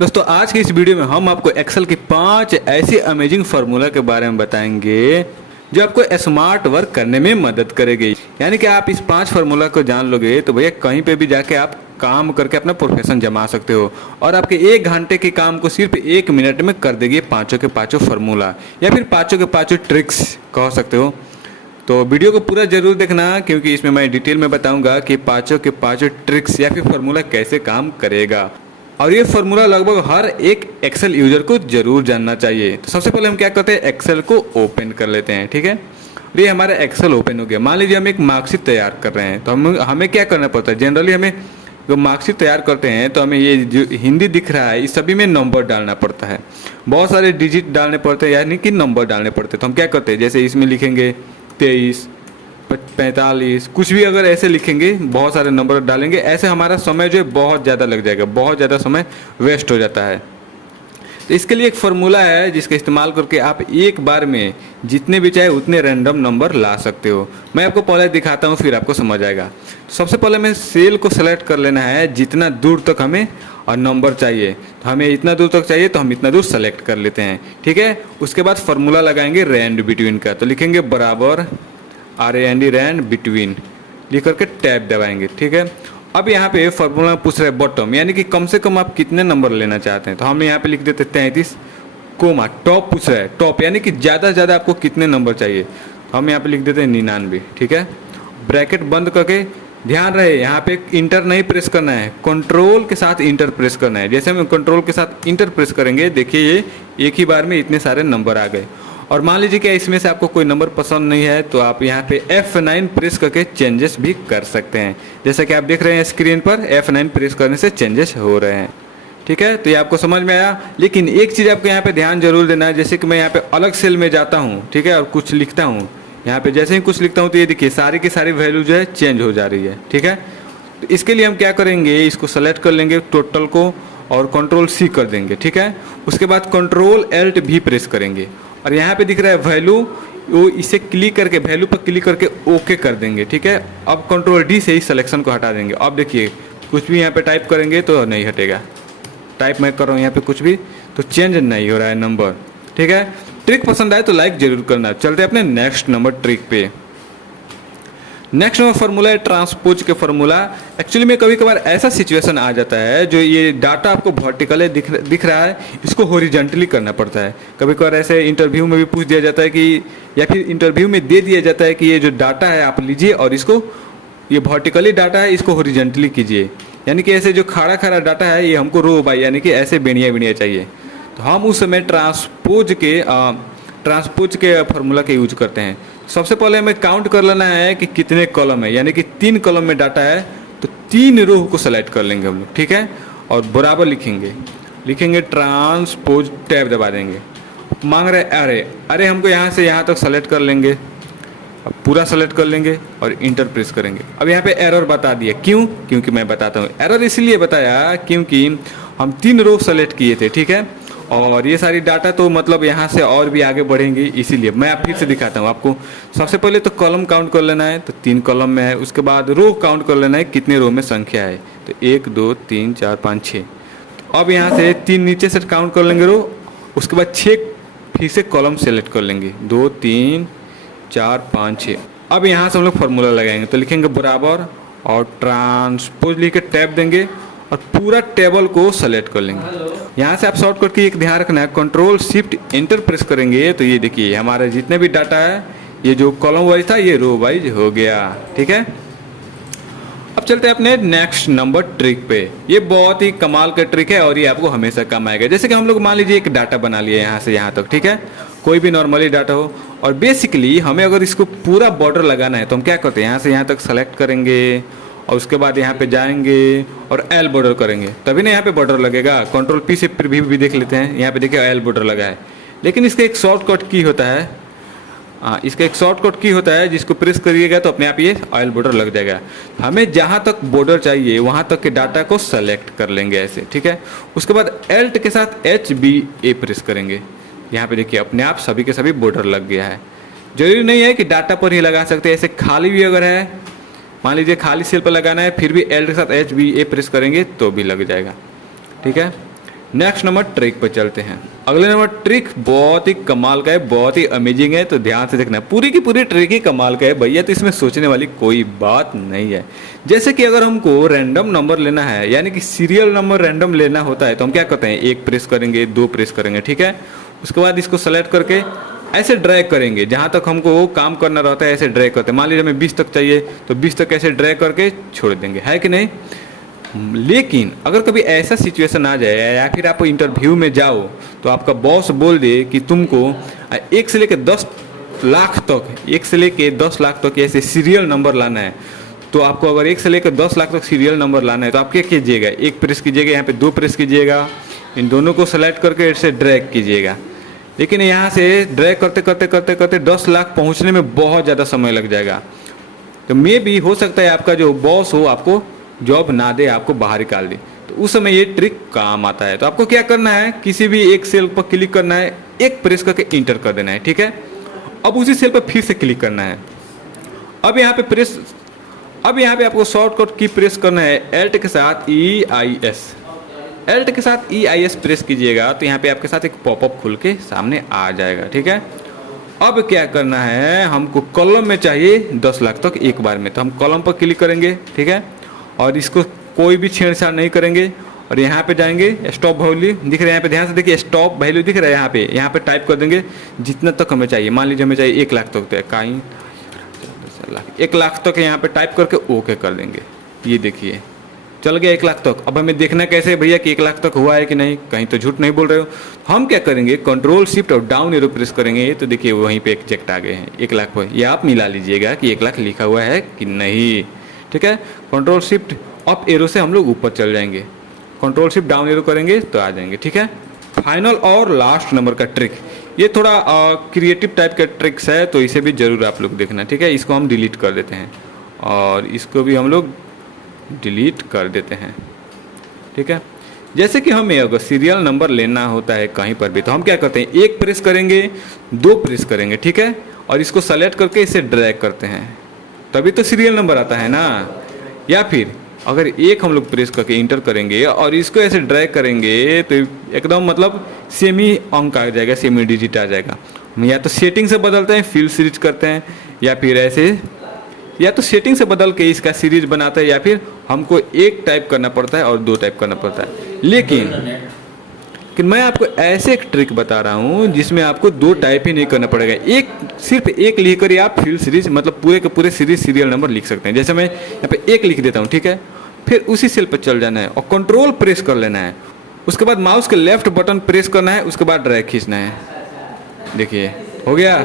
दोस्तों आज की इस वीडियो में हम आपको एक्सेल की 5 ऐसी अमेजिंग फार्मूला के बारे में बताएंगे जो आपको स्मार्ट वर्क करने में मदद करेगी। यानी कि आप इस 5 फार्मूला को जान लोगे तो भैया कहीं पे भी जाके आप काम करके अपना प्रोफेशन जमा सकते हो और आपके 1 घंटे के काम को सिर्फ 1 मिनट में कर देगी पाँचों के पाँचों फार्मूला या फिर पाँचों के पाँचों ट्रिक्स कह सकते हो। तो वीडियो को पूरा जरूर देखना क्योंकि इसमें मैं डिटेल में बताऊंगा कि पाँचों के पाँचों ट्रिक्स या फिर फार्मूला कैसे काम करेगा और ये फार्मूला लगभग हर एक एक्सेल यूजर को जरूर जानना चाहिए। तो सबसे पहले हम क्या करते हैं, एक्सेल को ओपन कर लेते हैं। ठीक है, ये हमारा एक्सेल ओपन हो गया। मान लीजिए हम एक मार्कशीट तैयार कर रहे हैं तो हमें क्या करना पड़ता है, जनरली हमें जो मार्कशीट तैयार करते हैं तो हमें ये जो हिंदी दिख रहा है इस सभी में नंबर डालना पड़ता है, बहुत सारे डिजिट डालने पड़ते हैं यानी कि नंबर डालने पड़ते हैं। तो हम क्या करते हैं, जैसे इसमें लिखेंगे 23, 45, कुछ भी अगर ऐसे लिखेंगे बहुत सारे नंबर डालेंगे, ऐसे हमारा समय जो है बहुत ज़्यादा लग जाएगा, बहुत ज़्यादा समय वेस्ट हो जाता है। तो इसके लिए एक फार्मूला है जिसका इस्तेमाल करके आप एक बार में जितने भी चाहे उतने रैंडम नंबर ला सकते हो। मैं आपको पहले दिखाता हूँ फिर आपको समझ आएगा। सबसे पहले हमें सेल को सेलेक्ट कर लेना है जितना दूर तक हमें और नंबर चाहिए, तो हमें इतना दूर तक चाहिए तो हम इतना दूर सेलेक्ट कर लेते हैं। ठीक है, उसके बाद फार्मूला लगाएंगे रैंड बिटवीन का, तो लिखेंगे बराबर RAND रैंड बिटवीन लिख करके टैब दबाएंगे। ठीक है, अब यहाँ पे फार्मूला पूछ रहा है बॉटम यानी कि कम से कम आप कितने नंबर लेना चाहते हैं, तो हम यहाँ पे लिख देते 33 कोमा टॉप पूछ रहा है, टॉप यानी कि ज़्यादा से ज़्यादा आपको कितने नंबर चाहिए, तो हम यहाँ पे लिख देते हैं 99। ठीक है, ब्रैकेट बंद करके ध्यान रहे यहाँ पे इंटर नहीं प्रेस करना है, कंट्रोल के साथ इंटर प्रेस करना है। जैसे हम कंट्रोल के साथ इंटर प्रेस करेंगे देखिए ये एक ही बार में इतने सारे नंबर आ गए। और मान लीजिए कि इसमें से आपको कोई नंबर पसंद नहीं है तो आप यहाँ पे F9 प्रेस करके चेंजेस भी कर सकते हैं, जैसा कि आप देख रहे हैं स्क्रीन पर F9 प्रेस करने से चेंजेस हो रहे हैं। ठीक है, तो ये आपको समझ में आया। लेकिन एक चीज़ आपको यहाँ पे ध्यान जरूर देना है, जैसे कि मैं यहाँ पे अलग सेल में जाता हूँ, ठीक है, और कुछ लिखता हूँ, यहाँ पे जैसे ही कुछ लिखता हूँ तो ये देखिए सारी की सारी वैल्यू जो है चेंज हो जा रही है। ठीक है, तो इसके लिए हम क्या करेंगे, इसको सेलेक्ट कर लेंगे टोटल को और कंट्रोल C कर देंगे। ठीक है, उसके बाद कंट्रोल Alt भी प्रेस करेंगे और यहाँ पे दिख रहा है वैल्यू, वो इसे क्लिक करके वैल्यू पर क्लिक करके ओके कर देंगे। ठीक है, अब कंट्रोल D से ही सिलेक्शन को हटा देंगे। अब देखिए कुछ भी यहाँ पे टाइप करेंगे तो नहीं हटेगा, टाइप मैं कर रहा हूँ यहाँ पे कुछ भी तो चेंज नहीं हो रहा है नंबर। ठीक है, ट्रिक पसंद आए तो लाइक जरूर करना। चलते हैं अपने नेक्स्ट नंबर ट्रिक पे। नेक्स्ट नंबर फार्मूला है ट्रांसपोज के फार्मूला। एक्चुअली में कभी कभार ऐसा सिचुएशन आ जाता है जो ये डाटा आपको वर्टिकली दिख रहा है, इसको हॉरिजॉन्टली करना पड़ता है। कभी कभार ऐसे इंटरव्यू में भी पूछ दिया जाता है कि या फिर इंटरव्यू में दे दिया जाता है कि ये जो डाटा है आप लीजिए और इसको ये वर्टिकली डाटा है इसको हॉरिजॉन्टली कीजिए, यानी कि ऐसे जो खड़ा खड़ा डाटा है ये हमको रो बाई यानी कि ऐसे बेनिया बेनिया चाहिए। तो हम उस समय ट्रांसपोज के फार्मूला के यूज करते हैं। सबसे पहले हमें काउंट कर लेना है कि कितने कॉलम है, यानी कि 3 कॉलम में डाटा है तो 3 रो को सेलेक्ट कर लेंगे हम लोग। ठीक है, और बराबर लिखेंगे ट्रांसपोज टैब दबा देंगे। मांग रहे अरे हमको यहाँ से यहाँ तक सेलेक्ट कर लेंगे, अब पूरा सेलेक्ट कर लेंगे और इंटर प्रेस करेंगे। अब यहाँ पे एरर बता दिया, क्यों? क्योंकि मैं बताता हूँ एरर इसलिए बताया क्योंकि हम 3 रो सेलेक्ट किए थे। ठीक है, और ये सारी डाटा तो मतलब यहाँ से और भी आगे बढ़ेंगे, इसीलिए मैं आप फिर से दिखाता हूँ आपको। सबसे पहले तो कॉलम काउंट कर लेना है, तो 3 कॉलम में है। उसके बाद रो काउंट कर लेना है कितने रो में संख्या है, तो 1 2 3 4 5 6। अब यहाँ से 3 नीचे से काउंट कर लेंगे रो, उसके बाद 6 फिर से कॉलम सेलेक्ट कर लेंगे 2 3 4 5 6। अब यहाँ से हम लोग फार्मूला लगाएंगे, तो लिखेंगे बराबर और ट्रांसपोज लिख के टैब देंगे और पूरा टेबल को सेलेक्ट कर लेंगे। यहाँ से आप शॉर्टकट की एक ध्यान रखना है, कंट्रोल शिफ्ट एंटर प्रेस करेंगे तो ये देखिए हमारे जितने भी डाटा है ये जो कॉलम वाइज था ये रो वाइज हो गया। ठीक है, अब चलते हैं अपने नेक्स्ट नंबर ट्रिक पे। ये बहुत ही कमाल का ट्रिक है और ये आपको हमेशा काम आएगा। जैसे कि हम लोग मान लीजिए एक डाटा बना लिया यहाँ से यहाँ तक, ठीक है, कोई भी नॉर्मली डाटा हो और बेसिकली हमें अगर इसको पूरा बॉर्डर लगाना है तो हम क्या करते हैं, यहाँ से यहाँ तक सेलेक्ट करेंगे और उसके बाद यहाँ पे जाएंगे और L बॉर्डर करेंगे, तभी ना यहाँ पे बॉर्डर लगेगा। कंट्रोल P से प्रीव्यू भी देख लेते हैं, यहाँ पे देखिए L बॉर्डर लगा है। लेकिन इसका एक शॉर्टकट की होता है, इसका एक शॉर्टकट की होता है जिसको प्रेस करिएगा तो अपने आप ये L बॉर्डर लग जाएगा। हमें जहाँ तक बॉर्डर चाहिए वहाँ तक के डाटा को सेलेक्ट कर लेंगे ऐसे। ठीक है, उसके बाद Alt के साथ HBA प्रेस करेंगे, यहाँ पे देखिए अपने आप सभी के सभी बॉर्डर लग गया है। जरूरी नहीं है कि डाटा पर ही लगा सकते हैं, ऐसे खाली भी अगर है, मान लीजिए खाली सेल पर लगाना है फिर भी Alt के साथ HBA प्रेस करेंगे तो भी लग जाएगा। ठीक है, नेक्स्ट नंबर ट्रिक पर चलते हैं। अगले नंबर ट्रिक बहुत ही कमाल का है, बहुत ही अमेजिंग है, तो ध्यान से देखना। पूरी की पूरी ट्रिक ही कमाल का है भैया, तो इसमें सोचने वाली कोई बात नहीं है। जैसे कि अगर हमको रैंडम नंबर लेना है, यानी कि सीरियल नंबर रैंडम लेना होता है, तो हम क्या करते हैं, 1 प्रेस करेंगे, 2 प्रेस करेंगे, ठीक है। उसके बाद इसको सेलेक्ट करके ऐसे ड्रैग करेंगे, जहाँ तक हमको काम करना रहता है ऐसे ड्रैग करते हैं। मान लीजिए हमें 20 तक चाहिए, तो 20 तक ऐसे ड्रैग करके छोड़ देंगे, है कि नहीं। लेकिन अगर कभी ऐसा सिचुएशन आ जाए या फिर आप इंटरव्यू में जाओ, तो आपका बॉस बोल दे कि तुमको 1 से लेकर 10 लाख तक, 1 से लेकर 10 लाख तक ऐसे सीरियल नंबर लाना है, तो आपको अगर 1 से लेकर 10 लाख तक सीरियल नंबर लाना है, तो आप क्या कीजिएगा, 1 प्रेस कीजिएगा, यहाँ पे 2 प्रेस कीजिएगा, इन दोनों को सेलेक्ट करके ऐसे ड्रैग कीजिएगा। लेकिन यहाँ से ड्रैग करते करते करते करते 10 लाख पहुँचने में बहुत ज़्यादा समय लग जाएगा, तो मे भी हो सकता है आपका जो बॉस हो आपको जॉब ना दे, आपको बाहर निकाल दे। तो उस समय ये ट्रिक काम आता है। तो आपको क्या करना है, किसी भी एक सेल पर क्लिक करना है, 1 प्रेस करके इंटर कर देना है, ठीक है। अब उसी सेल पर फिर से क्लिक करना है। अब यहाँ पे आपको शॉर्टकट की प्रेस करना है, एल्ट के साथ EIS, एल्ट के साथ EIS प्रेस कीजिएगा, तो यहाँ पे आपके साथ एक पॉपअप खुल के सामने आ जाएगा, ठीक है। अब क्या करना है, हमको कॉलम में चाहिए 10 लाख तक एक बार में, तो हम कॉलम पर क्लिक करेंगे, ठीक है, और इसको कोई भी छेड़छाड़ नहीं करेंगे। और यहाँ पे जाएंगे, स्टॉप वैल्यू दिख रहा है, यहाँ पे ध्यान से देखिए, स्टॉप वैल्यू दिख रहा है, यहाँ पे टाइप कर देंगे जितना तक हमें चाहिए। मान लीजिए हमें चाहिए 1 लाख तक, तो कहीं 1 लाख तक यहाँ पे टाइप करके ओके कर देंगे। ये देखिए चल गया 1 लाख तक। अब हमें देखना कैसे भैया कि 1 लाख तक हुआ है कि नहीं, कहीं तो झूठ नहीं बोल रहे हो। हम क्या करेंगे, कंट्रोल शिफ्ट और डाउन एरो प्रेस करेंगे, तो देखिए वहीं पे एग्जैक्ट आ गए हैं 1 लाख पर। ये आप मिला लीजिएगा कि 1 लाख लिखा हुआ है कि नहीं, ठीक है। कंट्रोल शिफ्ट अप एरो से हम लोग ऊपर चल जाएंगे, कंट्रोल शिफ्ट डाउन एरो करेंगे तो आ जाएंगे, ठीक है। फाइनल और लास्ट नंबर का ट्रिक, ये थोड़ा क्रिएटिव टाइप का ट्रिक्स है, तो इसे भी ज़रूर आप लोग देखना, ठीक है। इसको हम डिलीट कर देते हैं और इसको भी हम लोग डिलीट कर देते हैं, ठीक है। जैसे कि हमें अगर सीरियल नंबर लेना होता है कहीं पर भी, तो हम क्या करते हैं, 1 प्रेस करेंगे, 2 प्रेस करेंगे, ठीक है, और इसको सेलेक्ट करके इसे ड्रैग करते हैं, तभी तो सीरियल नंबर आता है ना। या फिर अगर 1 हम लोग प्रेस करके इंटर करेंगे और इसको ऐसे ड्रैग करेंगे, तो एकदम मतलब सेमी अंक आ जाएगा, सेमी डिजिट आ जाएगा। हम या तो सेटिंग से बदलते हैं, फील्ड सीरीज करते हैं, या फिर ऐसे, या तो सेटिंग से बदल के इसका सीरीज बनाते हैं, या फिर हमको 1 टाइप करना पड़ता है और 2 टाइप करना पड़ता है। लेकिन मैं आपको ऐसे एक ट्रिक बता रहा हूँ जिसमें आपको 2 टाइप ही नहीं करना पड़ेगा, सिर्फ 1 लिख कर आप फील्ड सीरीज मतलब पूरे के पूरे सीरीज सीरियल नंबर लिख सकते हैं। जैसे मैं यहाँ पे 1 लिख देता हूँ, ठीक है, फिर उसी सेल पर चल जाना है और कंट्रोल प्रेस कर लेना है। उसके बाद माउस के लेफ्ट बटन प्रेस करना है, उसके बाद ड्रैग खींचना है। देखिए हो गया।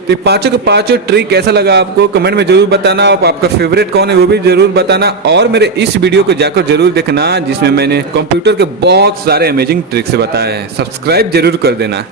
तो पांचों के पांचों ट्रिक कैसा लगा आपको कमेंट में जरूर बताना, और आपका फेवरेट कौन है वो भी जरूर बताना। और मेरे इस वीडियो को जाकर जरूर देखना जिसमें मैंने कंप्यूटर के बहुत सारे अमेजिंग ट्रिक्स बताए हैं। सब्सक्राइब जरूर कर देना।